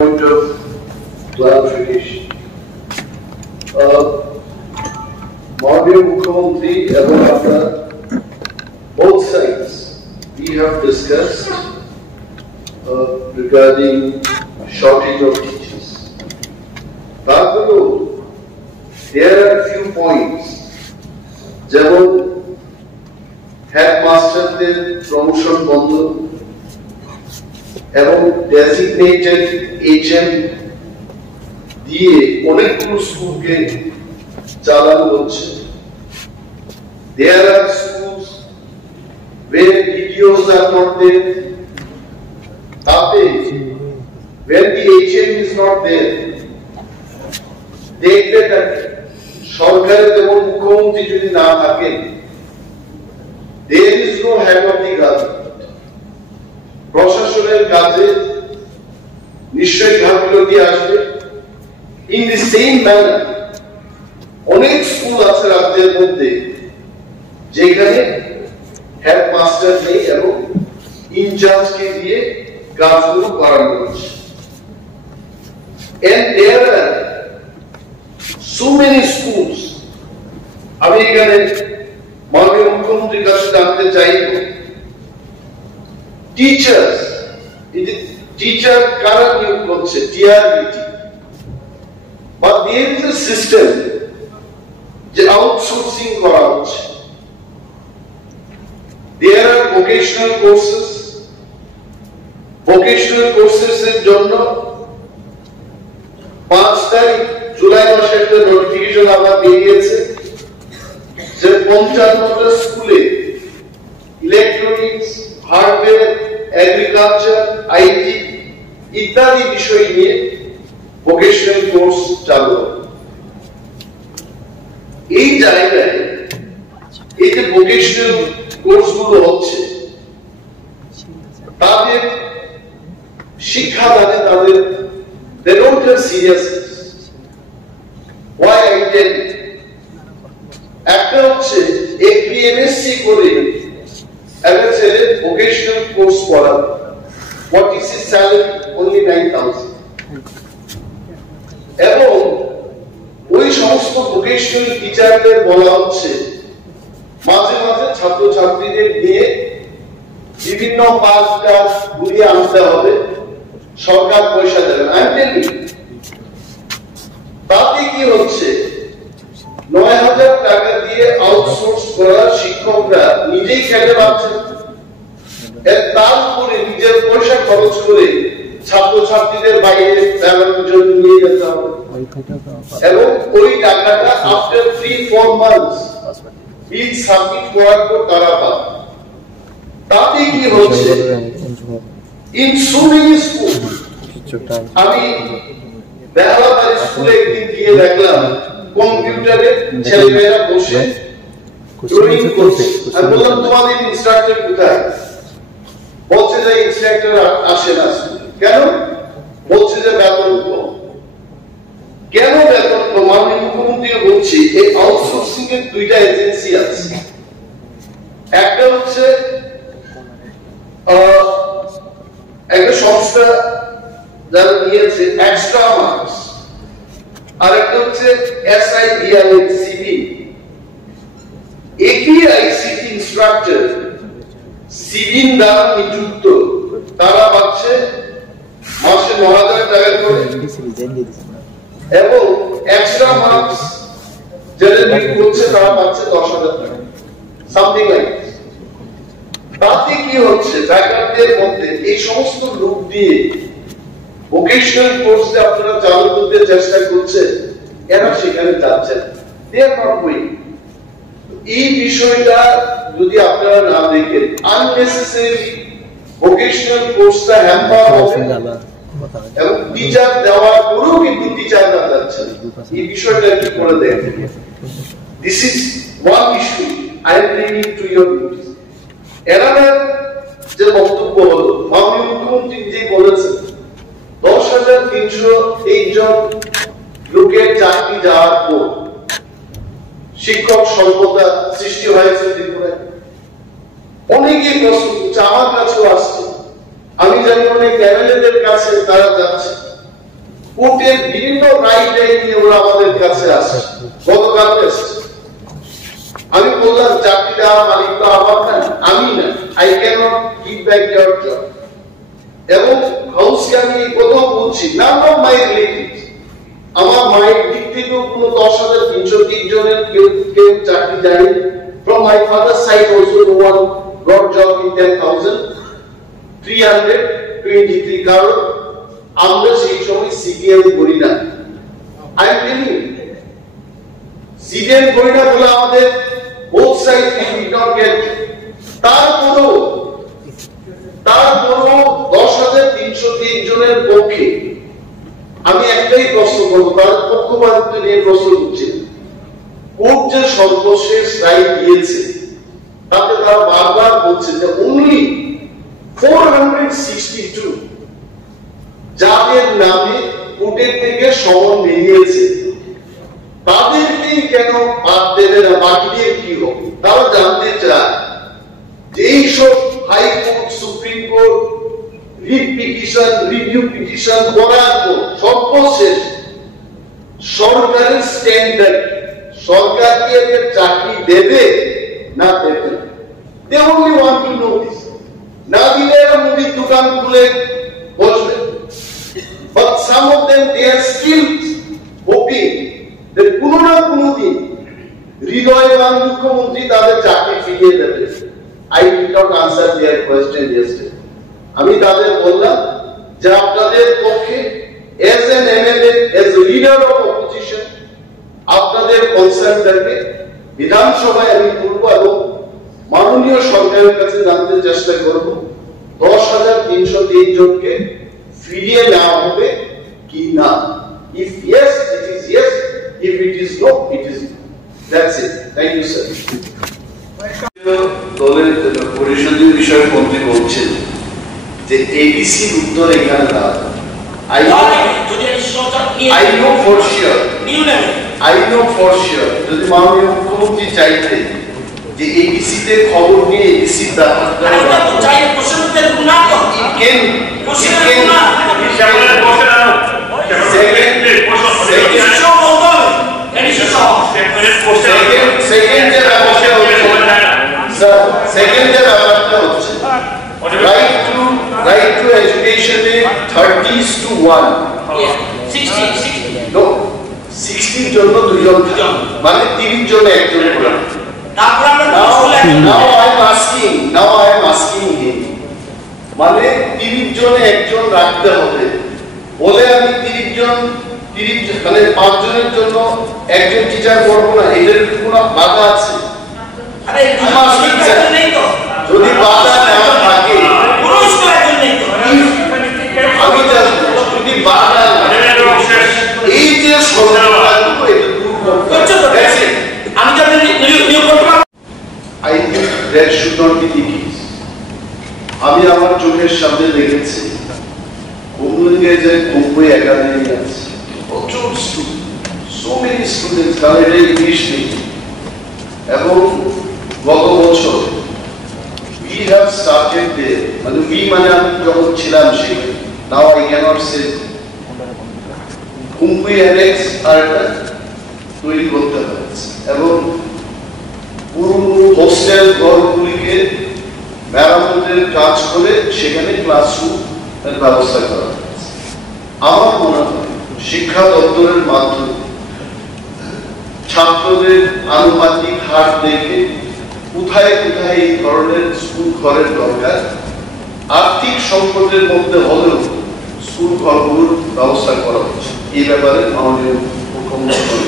Point of clarification. Maurya Mukhyamantri এবং আমরা both sides we have discussed regarding shortage of teachers. তারপরেও there are few points যেমন হেডমাস্টারদের promotion বন্ধ এবং designated HM দিয়ে অনেকগুলো স্কুলকে চালানো হচ্ছে। There are schools where videos are not there. তাতে when the HM is not there, দেখবে সরকারের এবং মুখ্যমন্ত্রী যদি না থাকেন, there is no head of the government. প্রশাসনের কাজে নিশ্চয়ই ঘাটতি আসবে। ইন দি সেম ম্যানার অনেক স্কুল আছে রাজ্যের মধ্যে যেখানে হেডমাস্টার নেই এবং ইনচার্জকে দিয়ে কাজগুলো করানো হচ্ছে। And there are so many schools. আমি এখানে মাননীয় মুখ্যমন্ত্রীর কাছে জানতে চাইব, টিচার্স টিচার কারা নিয়োগ করছে TRBT, but there is a system যে আউটসোর্সিং করা হচ্ছে। There are vocational courses এর জন্য 5 তারিখ জুলাই মাসে একটা নোটিফিকেশন আবার বেরিয়েছে যে 55টা স্কুলে ইলেকট্রনিক্স, হার্ডওয়্যার, এগ্রিকালচার, IT ইত্যাদি বিষয় নিয়ে ভোকেশনাল কোর্স চালু। এই জায়গায় এই যে ভোকেশনাল কোর্স গুলো হচ্ছে তাদের শিক্ষাদানে তাদের they don't have seriousness. Why I tell you? একটা হচ্ছে MSc করে একটা ছেলে ভোকেশনাল কোর্স পড়াবে, what is his salary? Only 9,000. এবং ওই সমস্ত ভোকেশনাল টিচারদের বলা হচ্ছে মাঝে মাঝে ছাত্রছাত্রীদের নিয়ে বিভিন্ন পাস কাজ ঘুরিয়ে আনতে হবে, সরকার পয়সা দেবে। তাতে কি হচ্ছে, 9,000 টাকা দিয়ে আউটসোর্স করা শিক্ষকরা নিজেই খেতে পারছেন, তার উপরে নিজের পয়সা খরচ করে ছাত্রছাত্রীদের বাইরে বেড়ানোর জন্য নিয়ে যেতে হবে এবং ওই টাকাটা আফটার 3-4 মান্থস বিল সাবমিট করার পর তারা পাবে। তাতে কি হচ্ছে, ইন সো মেনি স্কুল, আমি বেহালাবাড়ি স্কুলে একদিন গিয়ে দেখলাম কম্পিউটারে ছেলেমেয়েরা বসে ড্রয়িং করছে। আমি বললাম তোমাদের ইনস্ট্রাক্টর কোথায়? বলছে যে ইনস্ট্রাক্টর আসে না। কেন? বলছে যে বেতন কম। কেন বেতন কম? মাননীয় মুখ্যমন্ত্রী বলছি এই আউটসোর্সিং এর দুইটা এজেন্সি আছে। একটা হচ্ছে একটা সংস্থা যারা নিয়েছে এক্সট্রা মার্কস, আর একটা হচ্ছে SIBICB। একই ICT ইনস্ট্রাক্টর সিভিন দ্বারা নিযুক্ত, তারা পাচ্ছে মাসে 9,000 টাকা করে এবং এক্সট্রা মার্কস যারা নিয়োগ করছে তারা পাচ্ছে 10,000 টাকা, সামথিং লাইক। তাতে কি হচ্ছে, বেকারদের মধ্যে এই সমস্ত লোক দিয়ে ভোকেশনাল কোর্স আপনারা চালু করতে চেষ্টা করছেন, এরা সেখানে যাচ্ছেন, they are not going. এই বিষয়টা যদি আপনারা না দেখেন, আননেসেসারি ভোকেশনাল কোর্সটা হ্যাম্পার হবে এবং টিচার দেওয়ার পরেও কিন্তু টিচার না যাচ্ছে। এই বিষয়টা কি করে দেখেন? This is one is to I am bringing to your notice. এরা যে বক্তব্য হলো, মাননীয় মুখ্যমন্ত্রী যে বলেছেন 10,301 জন লোকের চাকরি যাওয়ার পর শিক্ষক স্বল্পতা সৃষ্টি হয়েছে ত্রিপুরায়। অনেকেই প্রশ্ন করছে, আমার কাছেও আসছে, আমি জানি অনেক এমএলএদের কাছে তারা যাচ্ছে, কোর্টের বিভিন্ন রাইট নিয়ে ওরা আমাদের কাছে আসে। গতকাল আমি বললাম চাকরি দেওয়ার মালিক তো আমার না, আমি না, I can't give back your job. এবং হাউসকে আমি এই কথাও বলছি, নাম অফ মাই রিলেটিভস, আমার মায়ের দিক থেকেও কোনো 10,303 জনের কেউ চাকরি দেয়নি। From my father's side also no one got job in 10,323 কারণ আমরা সেই সময় সিপিএম করি না। I am telling you, CPM করি না বলে আমাদের both sides did not get। তারপরও 10,303 জনের পক্ষে আমি একটাই প্রশ্ন করবো, তার পক্ষপাতিত্ব নিয়ে প্রশ্ন করছি। কোর্ট যে সর্বশেষ রায় দিয়েছে তাতে তারা বারবার বলছে যে only 462 যাদের নামে কোর্টের থেকে সমন বেরিয়েছে তাদেরকেই কেন বাদ দেবে না, বাকিদের কি হবে? তারা জানতে চায় যে এইসব high court, supreme court writ petition, review petition করার পর সর্বশেষ সরকারের স্ট্যান্ডার্ড, সরকার কি এদের চাকরি দেবে না দেবে না? They only want to know this. না দিলে এরা মুদির দোকান খুলে বসবে। But some of them they are still hoping that কোনো না কোনো দিন হৃদয়বান মুখ্যমন্ত্রী তাদের চাকরি ফিরিয়ে দেবে। I did not answer their question yesterday. আমি তাদের বললাম যে আপনাদের পক্ষে as an MLA, as a leader of opposition, আপনাদের কনসার্নটাকে বিধানসভায় আমি তুলব এবং মাননীয় সরকারের কাছে জানতে চেষ্টা করব 10,303 জনকে ফিরিয়ে নেওয়া হবে কি না। If yes, it is yes. If it is no, it is no. That's it. Thank you, sir. দলের পরিষদীয় বিষয় মন্ত্রী বলছেন যে এডিসির উত্তর এখানে না। I know for sure যদি মাননীয় মুখ্যমন্ত্রী চাইতেন যে এডিসি তে খবর নিয়ে ADC right to education is 30:1. 60 জন 2 জন মানে 30 জন একজন করে। Now I am asking him মানে 30 জনে একজন রাখতে হবে বলে আমি 30 জন মানে 5 জনের জন্য একজন টিচার করব না, এদের কি কোনো বাধা আছে? আরে যদি বাধা না থাকে আমি যদি বাধা এই যে সমস্যাগুলো এটা দূর করতে হবে। আমি যদি I think that should not be the case. আমি আমার চোখের সামনে দেখেছি কোমলগে যে কুম্বই একাডেমি আছে, প্রচুর স্টুডেন্ট, so many students, কারণ এটা ইংলিশ মিডিয়াম। এবং গত বছর we have started there, মানে we মানে আমি যখন ছিলাম সেখানে, now I cannot say, কুম্বই অ্যানেক্স আর একটা তৈরি করতে হয়েছে এবং পুরনো হোস্টেল ঘরগুলিকে মেরামতের কাজ করে সেখানে ক্লাসরুম এর ব্যবস্থা করা হয়েছে। আমার মনে হয় শিক্ষা দপ্তরের মাধ্যমে ছাত্রদের আনুপাতিক হার দেখে কোথায় কোথায় এই ধরনের স্কুল ঘরের দরকার, আর্থিক সংকটের মধ্যে হলেও স্কুল ঘরগুলোর ব্যবস্থা করা হচ্ছে। এই ব্যাপারে মাননীয় মুখ্যমন্ত্রী